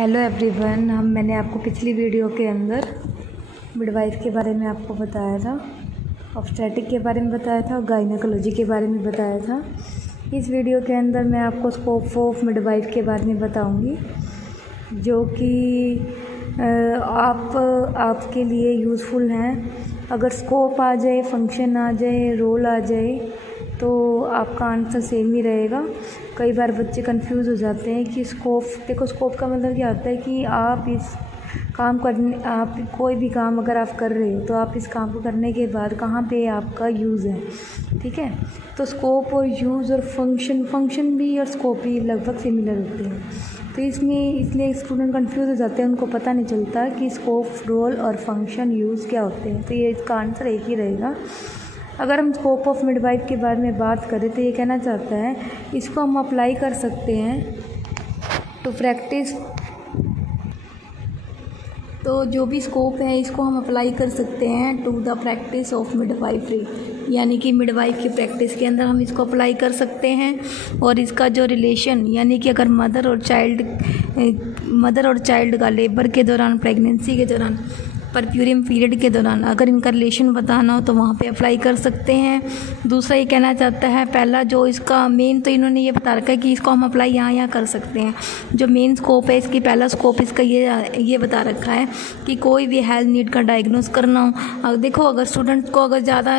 Hello everyone. मैंने आपको पिछली वीडियो के अंदर मिडवाइफ के बारे में आपको बताया था, ऑब्स्टेट्रिक के बारे में बताया था और गायनेकोलॉजी के बारे में बताया था। इस वीडियो के अंदर मैं आपको स्कोप ऑफ मिडवाइफ के बारे में बताऊंगी, जो कि आपके लिए यूज़फुल हैं। अगर स्कोप आ जाए, फंक्शन आ जाए, रोल आ जाए तो आपका आंसर सेम ही रहेगा। कई बार बच्चे कंफ्यूज हो जाते हैं कि स्कोप का मतलब क्या होता है कि आप कोई भी काम अगर आप कर रहे हो तो आप इस काम को करने के बाद कहाँ पे आपका यूज़ है, ठीक है। तो स्कोप और यूज़ और फंक्शन भी और स्कोप भी लगभग सिमिलर होते हैं। तो इसलिए स्टूडेंट कंफ्यूज हो जाते हैं, उनको पता नहीं चलता कि स्कोप, रोल और फंक्शन, यूज़ क्या होते हैं। तो ये इसका आंसर एक ही रहेगा। अगर हम स्कोप ऑफ मिडवाइफ के बारे में बात करें तो ये कहना चाहता है इसको हम अप्लाई कर सकते हैं टू प्रैक्टिस। तो जो भी स्कोप है इसको हम अप्लाई कर सकते हैं to the practice of midwifery, यानी कि मिडवाइफ की प्रैक्टिस के अंदर हम इसको अप्लाई कर सकते हैं। और इसका जो रिलेशन, यानी कि अगर मदर और चाइल्ड का लेबर के दौरान, प्रेगनेंसी के दौरान, परप्यूरियम पीरियड के दौरान अगर इनका रिलेशन बताना हो तो वहाँ पे अप्लाई कर सकते हैं। दूसरा ये कहना चाहता है, पहला जो इसका मेन, तो इन्होंने ये बता रखा है कि इसको हम अप्लाई यहाँ कर सकते हैं। जो मेन स्कोप है इसकी, पहला स्कोप इसका ये बता रखा है कि कोई भी हेल्थ नीड का डायग्नोस करना हो। देखो, अगर स्टूडेंट को अगर ज़्यादा,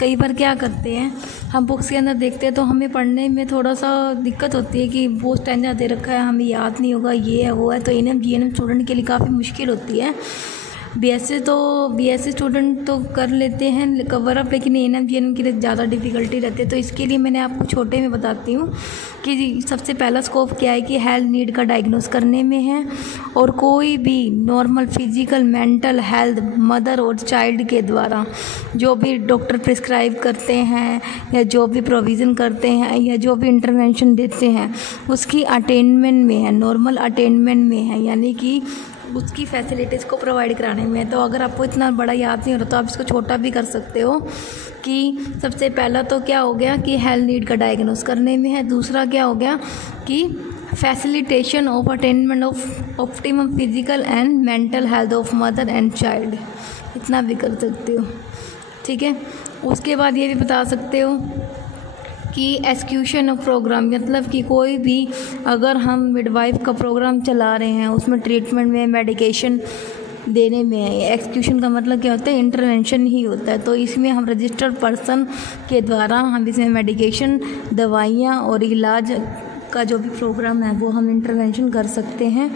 कई बार क्या करते हैं हम बुक्स के अंदर देखते हैं तो हमें पढ़ने में थोड़ा सा दिक्कत होती है कि वो स्टैंडर्ड दे रखा है, हमें याद नहीं होगा, ये है वो है। तो एनएम जीएनएम स्टूडेंट के लिए काफ़ी मुश्किल होती है। बीएससी स्टूडेंट तो कर लेते हैं कवर अप, लेकिन एएनएम जीएनएम के लिए ज़्यादा डिफ़िकल्टी रहती है। तो इसके लिए मैंने आपको छोटे में बताती हूँ कि सबसे पहला स्कोप क्या है कि हेल्थ नीड का डायग्नोस करने में है। और कोई भी normal physical, mental health mother और चाइल्ड के द्वारा जो भी डॉक्टर प्रिस्क्राइब करते हैं या जो भी प्रोविज़न करते हैं या जो भी इंटरवेंशन देते हैं उसकी अटेनमेंट में है, नॉर्मल अटेनमेंट में है, यानी कि उसकी फैसिलिटीज़ को प्रोवाइड कराने में। तो अगर आपको इतना बड़ा याद नहीं हो रहा तो आप इसको छोटा भी कर सकते हो कि सबसे पहला तो क्या हो गया कि हेल्थ नीड का डायग्नोस करने में है। दूसरा क्या हो गया कि facilitation of attainment of optimum physical and mental health of mother and child, इतना भी कर सकते हो, ठीक है। उसके बाद ये भी बता सकते हो कि एक्सक्यूशन ऑफ प्रोग्राम, मतलब कि कोई भी अगर हम मिडवाइफ का प्रोग्राम चला रहे हैं उसमें ट्रीटमेंट में, मेडिकेशन देने में, एक्सक्यूशन का मतलब क्या होता है, इंटरवेंशन ही होता है। तो इसमें हम रजिस्टर्ड पर्सन के द्वारा हम इसमें मेडिकेशन, दवाइयाँ और इलाज का जो भी प्रोग्राम है वो हम इंटरवेंशन कर सकते हैं।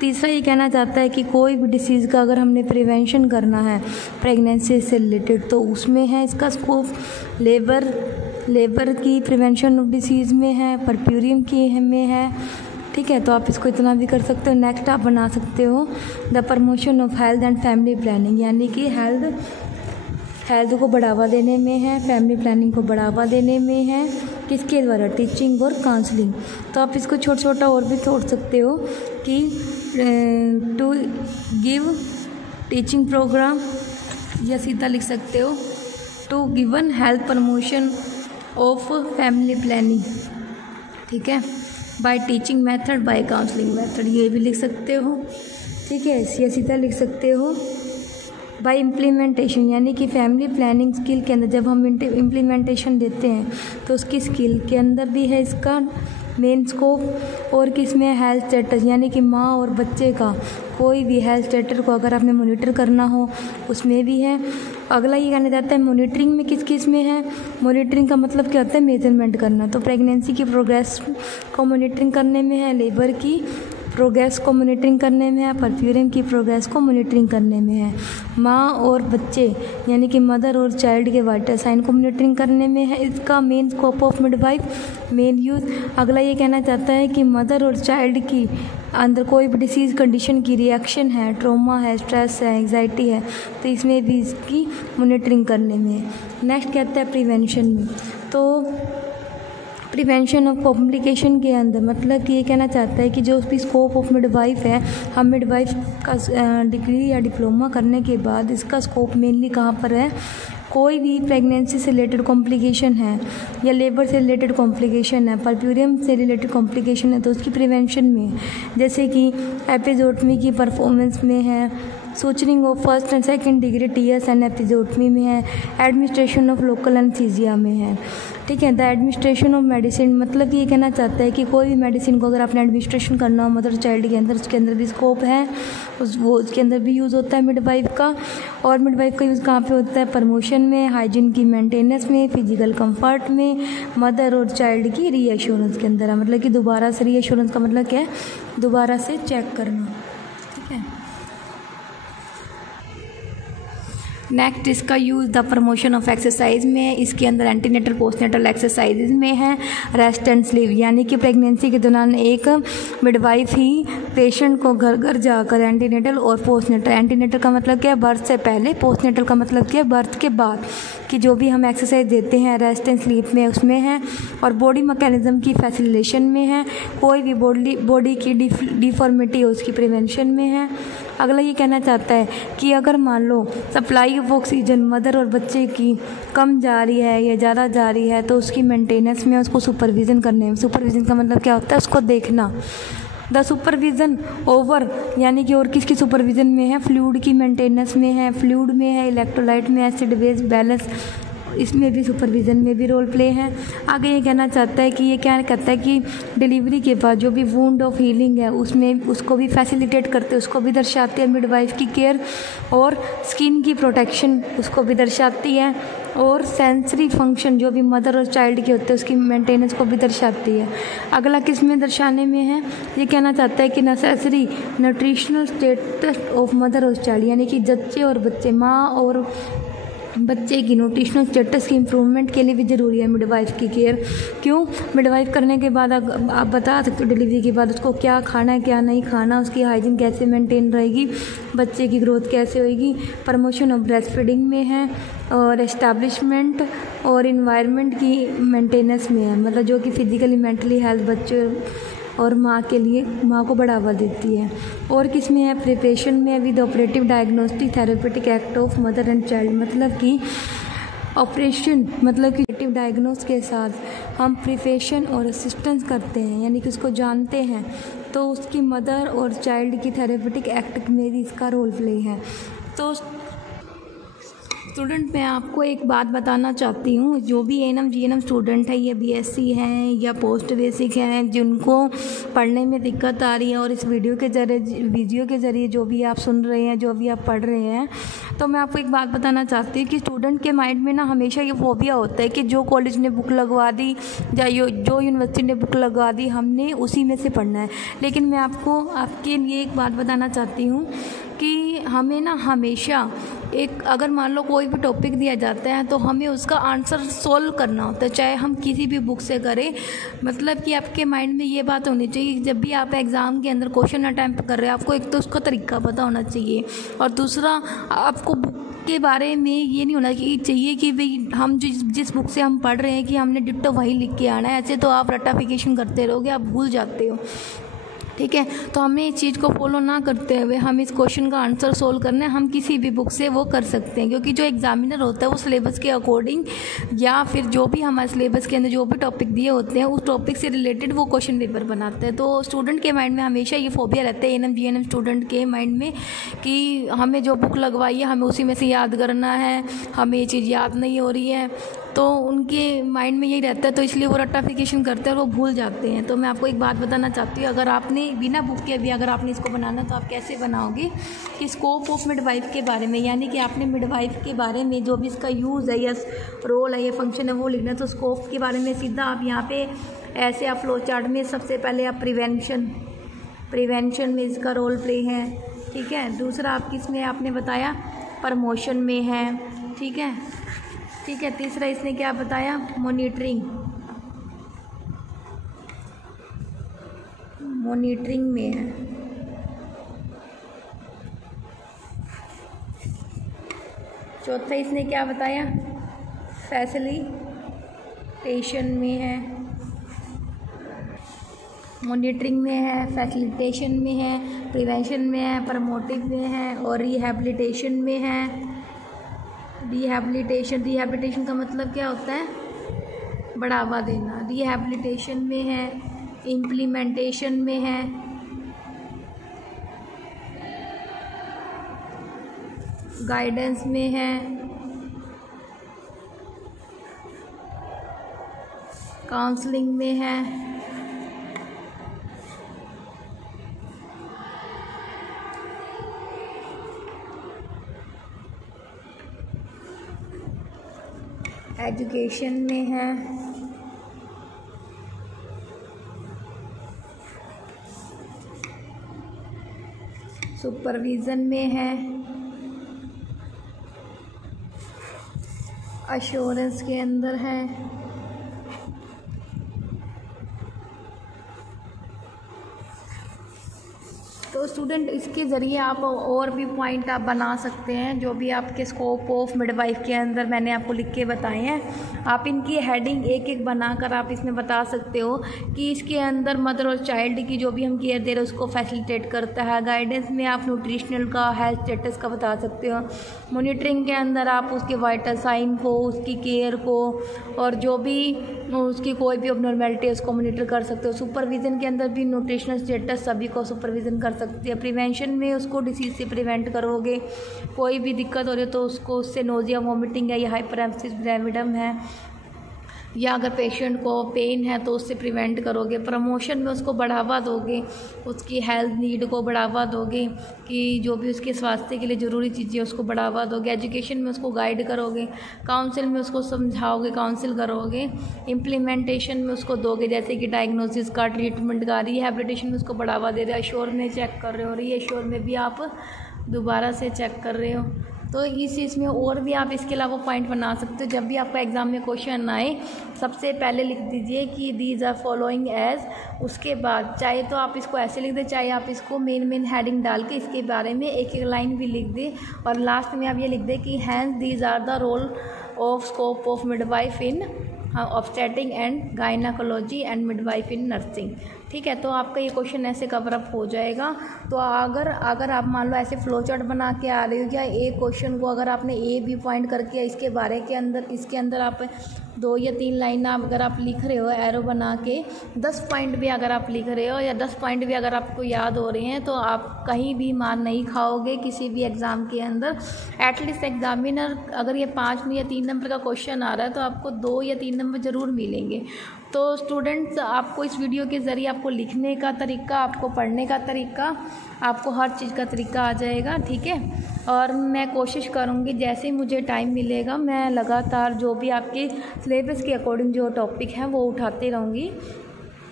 तीसरा ये कहना चाहता है कि कोई भी डिसीज़ का अगर हमने प्रिवेंशन करना है प्रेगनेंसी से रिलेटेड तो उसमें है इसका स्कोप। लेबर की प्रिवेंशन ऑफ डिसीज़ में है, परप्यूरियम की में है, ठीक है। तो आप इसको इतना भी कर सकते हो। नेक्स्ट आप बना सकते हो the promotion of health and family planning, यानी कि हेल्थ को बढ़ावा देने में है, फैमिली प्लानिंग को बढ़ावा देने में है, किसके द्वारा, टीचिंग और काउंसलिंग। तो आप इसको छोटा और भी छोड़ सकते हो कि टू गिव टीचिंग प्रोग्राम, या सीधा लिख सकते हो to given health promotion of family planning, ठीक है, by teaching method, by counselling method, ये भी लिख सकते हो, ठीक है। या सीधा लिख सकते हो बाय इम्प्लीमेंटेशन, यानी कि फैमिली प्लानिंग स्किल के अंदर जब हम इम्प्लीमेंटेशन देते हैं तो उसकी स्किल के अंदर भी है इसका मेन स्कोप। और किसमें, हेल्थ स्टेटस, यानी कि माँ और बच्चे का कोई भी हेल्थ स्टेटस को अगर आपने मॉनिटर करना हो उसमें भी है। अगला ये कहना चाहता है मॉनिटरिंग में किस में है। मॉनिटरिंग का मतलब क्या होता है, मेजरमेंट करना। तो प्रेगनेंसी की प्रोग्रेस को मॉनिटरिंग करने में है, लेबर की प्रोग्रेस को मॉनिटरिंग करने में है, परप्यूरियम की प्रोग्रेस को मॉनिटरिंग करने में है। माँ और बच्चे यानी कि मदर और चाइल्ड के वाइटल साइन को मॉनिटरिंग करने में है इसका main scope of midwife, main use. अगला ये कहना चाहता है कि मदर और चाइल्ड की अंदर कोई भी डिसीज़ कंडीशन की रिएक्शन है, ट्रॉमा है, स्ट्रेस है, एंग्जाइटी है, तो इसमें भी इसकी मॉनिटरिंग करने में है। नेक्स्ट कहता है प्रिवेंशन में, तो प्रिवेंशन ऑफ कॉम्प्लिकेशन के अंदर मतलब कि ये कहना चाहता है कि जो भी स्कोप ऑफ मिडवाइफ है, हम मिडवाइफ का डिग्री या डिप्लोमा करने के बाद इसका स्कोप मेनली कहाँ पर है, कोई भी प्रेगनेंसी से रिलेटेड कॉम्प्लिकेशन है या लेबर से रिलेटेड कॉम्प्लिकेशन है, परप्यूरियम से रिलेटेड कॉम्प्लिकेशन है, तो उसकी प्रिवेंशन में, जैसे कि एपिजोटमी की परफॉर्मेंस में है, suturing of first and second degree TS and episiotomy में है, एडमिनिस्ट्रेशन ऑफ लोकल एनेस्थीसिया में है। ठीक है, द एडमिनिस्ट्रेशन ऑफ मेडिसिन, मतलब ये कहना चाहता है कि कोई भी मेडिसिन को अगर आपने एडमिनिस्ट्रेशन करना हो मदर चाइल्ड के अंदर, उसके अंदर भी स्कोप है, उसके अंदर भी यूज़ होता है मिडवाइफ का। और मिडवाइफ का यूज़ कहाँ पे होता है? प्रमोशन में, हाइजीन की मेंटेनेंस में, फिजिकल कंफर्ट में, मदर और चाइल्ड की रीएश्योरेंस के अंदर है। मतलब कि दोबारा से रीएश्योरेंस का मतलब क्या है? दोबारा से चेक करना। ठीक है, नेक्स्ट इसका use the promotion of exercise में, इसके अंदर एंटीनेटल पोस्टनेटल एक्सरसाइज में है। रेस्ट एंड स्लीप, यानी कि प्रेगनेंसी के दौरान एक मिडवाइफ ही पेशेंट को घर घर जाकर एंटीनेटल और पोस्टनेटल, एंटीनेटल का मतलब क्या है? बर्थ से पहले, पोस्टनेटल का मतलब क्या है? बर्थ के बाद कि जो भी हम एक्सरसाइज देते हैं रेस्ट एंड स्लीप में उसमें है। और बॉडी मैकेनिज्म की फैसिलिटेशन में है। कोई भी बॉडी की डिफॉर्मिटी हो उसकी प्रिवेंशन में है। अगला ये कहना चाहता है कि अगर मान लो सप्लाई ऑफ ऑक्सीजन मदर और बच्चे की कम जा रही है या ज़्यादा जा रही है, तो उसकी मेंटेनेंस में, उसको सुपरविज़न करने में, सुपरविज़न का मतलब क्या होता है? उसको देखना। द सुपरविज़न ओवर, यानी कि और किसकी सुपरविज़न में है? फ्लूइड की मेंटेनेंस में है, फ्लूइड में है, इलेक्ट्रोलाइट में, एसिड बेस बैलेंस, इसमें भी सुपरविज़न में भी रोल प्ले है। आगे ये कहना चाहता है कि ये क्या कहता है कि डिलीवरी के बाद जो भी वुंड ऑफ हीलिंग है उसमें उसको भी फैसिलिटेट करते हैं, उसको भी दर्शाती है मिडवाइफ की केयर। और स्किन की प्रोटेक्शन उसको भी दर्शाती है। और सेंसरी फंक्शन जो भी मदर और चाइल्ड के होते हैं उसकी मेंटेनेंस को भी दर्शाती है। अगला किस में दर्शाने में है? ये कहना चाहता है कि necessary nutritional status of mother और चाइल्ड, यानी कि जच्चे और बच्चे, माँ और बच्चे की न्यूट्रिशनल स्टेटस की इम्प्रूवमेंट के लिए भी ज़रूरी है मिडवाइफ की केयर। क्यों? मिडवाइफ करने के बाद आप बता सकते हो डिलीवरी के बाद उसको क्या खाना है क्या नहीं खाना, उसकी हाइजीन कैसे मेंटेन रहेगी, बच्चे की ग्रोथ कैसे होएगी। प्रमोशन ऑफ ब्रेस्ट फीडिंग में है और एस्टैब्लिशमेंट और इन्वायरमेंट की मेंटेनेंस में है, मतलब जो कि फिजिकली मेंटली हेल्थ बच्चे और माँ के लिए, माँ को बढ़ावा देती है। और किस में है? प्रिपरेशन में with operative diagnostic therapeutic act of mother and child, मतलब कि ऑपरेशन, मतलब कि ऑपरेटिव डायग्नोस के साथ हम प्रिपरेशन और असिस्टेंस करते हैं, यानी कि उसको जानते हैं, तो उसकी मदर और चाइल्ड की थेरेपेटिक एक्ट में भी इसका रोल प्ले है। तो स्टूडेंट, मैं आपको एक बात बताना चाहती हूँ, जो भी एएनएम जीएनएम स्टूडेंट है, ये बीएससी हैं या पोस्ट बेसिक हैं, जिनको पढ़ने में दिक्कत आ रही है और इस वीडियो के ज़रिए जो भी आप सुन रहे हैं, जो भी आप पढ़ रहे हैं, तो मैं आपको एक बात बताना चाहती हूँ कि स्टूडेंट के माइंड में ना हमेशा ये फोबिया होता है कि जो कॉलेज ने बुक लगवा दी या जो यूनिवर्सिटी ने बुक लगवा दी हमने उसी में से पढ़ना है। लेकिन मैं आपके लिए एक बात बताना चाहती हूँ कि हमें ना हमेशा एक, अगर मान लो कोई भी टॉपिक दिया जाता है तो हमें उसका आंसर सोल्व करना होता है, चाहे हम किसी भी बुक से करें। मतलब कि आपके माइंड में ये बात होनी चाहिए कि जब भी आप एग्ज़ाम के अंदर क्वेश्चन अटैम्प्ट कर रहे हैं, आपको एक तो उसका तरीका पता होना चाहिए, और दूसरा आपको बुक के बारे में ये नहीं होना चाहिए कि भाई हम जिस बुक से हम पढ़ रहे हैं कि हमने डिट्टो वही लिख के आना है। ऐसे तो आप रटाफिकेशन करते रहोगे, आप भूल जाते हो। ठीक है, तो हमें इस चीज़ को फॉलो ना करते हुए हम इस क्वेश्चन का आंसर सोल्व करना है, हम किसी भी बुक से वो कर सकते हैं, क्योंकि जो एग्जामिनर होता है वो सिलेबस के अकॉर्डिंग या फिर जो भी हमारे सिलेबस के अंदर जो भी टॉपिक दिए होते हैं उस टॉपिक से रिलेटेड वो क्वेश्चन पेपर बनाते हैं। तो स्टूडेंट के माइंड में हमेशा ये फोबिया रहता है, एएनएम जीएनएम स्टूडेंट के माइंड में, कि हमें जो बुक लगवाई है हमें उसी में से याद करना है, हमें ये चीज़ याद नहीं हो रही है, तो उनके माइंड में यही रहता है, तो इसलिए वो रट्टाफिकेशन करते हैं और वो भूल जाते हैं। तो मैं आपको एक बात बताना चाहती हूँ, अगर आपने बिना बुक के भी अगर आपने इसको बनाना तो आप कैसे बनाओगे कि स्कोप ऑफ मिडवाइफ के बारे में, यानी कि आपने मिडवाइफ के बारे में जो भी इसका यूज़ है या रोल है या फंक्शन है वो लिखना। तो स्कोप के बारे में सीधा आप यहाँ पे ऐसे आप फ्लो चार्ट में सबसे पहले आप प्रिवेंशन में इसका रोल प्ले है। ठीक है, दूसरा आप किस में आपने बताया? प्रमोशन में है। ठीक है, तीसरा इसने क्या बताया? मॉनिटरिंग में है। चौथा इसने क्या बताया? फैसिलिटेशन में है। मॉनिटरिंग में है, फैसिलिटेशन में है, प्रिवेंशन में है, प्रमोटिव में है और रिहैबिलिटेशन में है। रिहैबिलिटेशन का मतलब क्या होता है? बढ़ावा देना। रिहैबिलिटेशन में है, इम्प्लीमेंटेशन में है, गाइडेंस में है, काउंसलिंग में है, एजुकेशन में है, सुपरविज़न में है, अश्योरेंस के अंदर है, तो स्टूडेंट इसके ज़रिए आप और भी पॉइंट आप बना सकते हैं जो भी आपके स्कोप ऑफ मिडवाइफ के अंदर मैंने आपको लिख के बताए हैं। आप इनकी हेडिंग एक एक बनाकर आप इसमें बता सकते हो कि इसके अंदर मदर और चाइल्ड की जो भी हम केयर दे रहे हैं उसको फैसिलिटेट करता है। गाइडेंस में आप न्यूट्रिशनल का, हेल्थ स्टेटस का बता सकते हो। मॉनिटरिंग के अंदर आप उसके वाइटल साइन को, उसकी केयर को और जो भी उसकी कोई भी अबनॉर्मैलिटी है उसको मॉनिटर कर सकते हो। सुपरविज़न के अंदर भी न्यूट्रिशनल स्टेटस सभी को सुपरविज़न कर सकती है। प्रिवेंशन में उसको डिसीज़ से प्रिवेंट करोगे, कोई भी दिक्कत हो रही है तो उसको उससे नोजिया, वॉमिटिंग है या हाइपरेमेसिस ग्रेविडम है या अगर पेशेंट को पेन है तो उससे प्रिवेंट करोगे। प्रमोशन में उसको बढ़ावा दोगे, उसकी हेल्थ नीड को बढ़ावा दोगे कि जो भी उसके स्वास्थ्य के लिए ज़रूरी चीज़ें उसको बढ़ावा दोगे। एजुकेशन में उसको गाइड करोगे, काउंसिल में उसको समझाओगे, काउंसिल करोगे। इम्प्लीमेंटेशन में उसको दोगे जैसे कि डायग्नोसिस का, ट्रीटमेंट का। रिहैबिलिटेशन में उसको बढ़ावा दे रहे हो, एश्योर में चेक कर रहे हो, रीएश्योर में भी आप दोबारा से चेक कर रहे हो। तो इस चीज़ में और भी आप इसके अलावा पॉइंट बना सकते हो। जब भी आपका एग्ज़ाम में क्वेश्चन आए सबसे पहले लिख दीजिए कि दीज आर फॉलोइंग एज, उसके बाद चाहे तो आप इसको ऐसे लिख दें, चाहे आप इसको मेन हेडिंग डाल के इसके बारे में एक एक लाइन भी लिख दें और लास्ट में आप ये लिख दें कि hence these are the role of scope of midwife in obstetric and gynaecology and midwife in nursing. ठीक है, तो आपका ये क्वेश्चन ऐसे कवर अप हो जाएगा। तो अगर आप मान लो ऐसे फ्लो चार्ट बना के आ रहे हो या एक क्वेश्चन को अगर आपने ए बी पॉइंट करके इसके बारे के अंदर इसके अंदर आप 2 या 3 लाइन अगर आप लिख रहे हो एरो बना के, 10 पॉइंट भी अगर आप लिख रहे हो या 10 पॉइंट भी अगर आपको याद हो रहे हैं तो आप कहीं भी मार नहीं खाओगे किसी भी एग्ज़ाम के अंदर। एटलीस्ट एग्जामिनर अगर ये 5 या 3 नंबर का क्वेश्चन आ रहा है तो आपको 2 या 3 नंबर ज़रूर मिलेंगे। तो स्टूडेंट्स आपको इस वीडियो के ज़रिए आपको लिखने का तरीका, आपको पढ़ने का तरीका, आपको हर चीज़ का तरीका आ जाएगा। ठीक है, और मैं कोशिश करूँगी जैसे ही मुझे टाइम मिलेगा मैं लगातार जो भी आपके सिलेबस के अकॉर्डिंग जो टॉपिक हैं वो उठाती रहूँगी।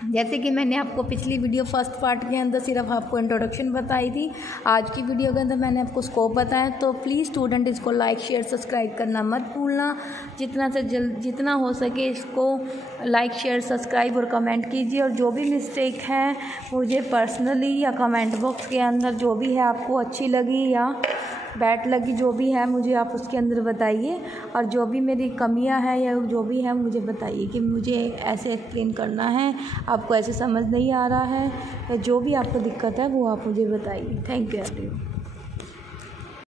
जैसे कि मैंने आपको पिछली वीडियो फर्स्ट पार्ट के अंदर सिर्फ आपको इंट्रोडक्शन बताई थी, आज की वीडियो के अंदर मैंने आपको स्कोप बताया। तो प्लीज़ स्टूडेंट इसको लाइक शेयर सब्सक्राइब करना मत भूलना। जितना से जल्द जितना हो सके इसको लाइक शेयर सब्सक्राइब और कमेंट कीजिए। और जो भी मिस्टेक है मुझे पर्सनली या कमेंट बॉक्स के अंदर जो भी है आपको अच्छी लगी या बैड लगी जो भी है मुझे आप उसके अंदर बताइए। और जो भी मेरी कमियां हैं या जो भी है मुझे बताइए कि मुझे ऐसे एक्सप्लेन करना है, आपको ऐसे समझ नहीं आ रहा है, या जो भी आपको दिक्कत है वो आप मुझे बताइए। Thank you everyone.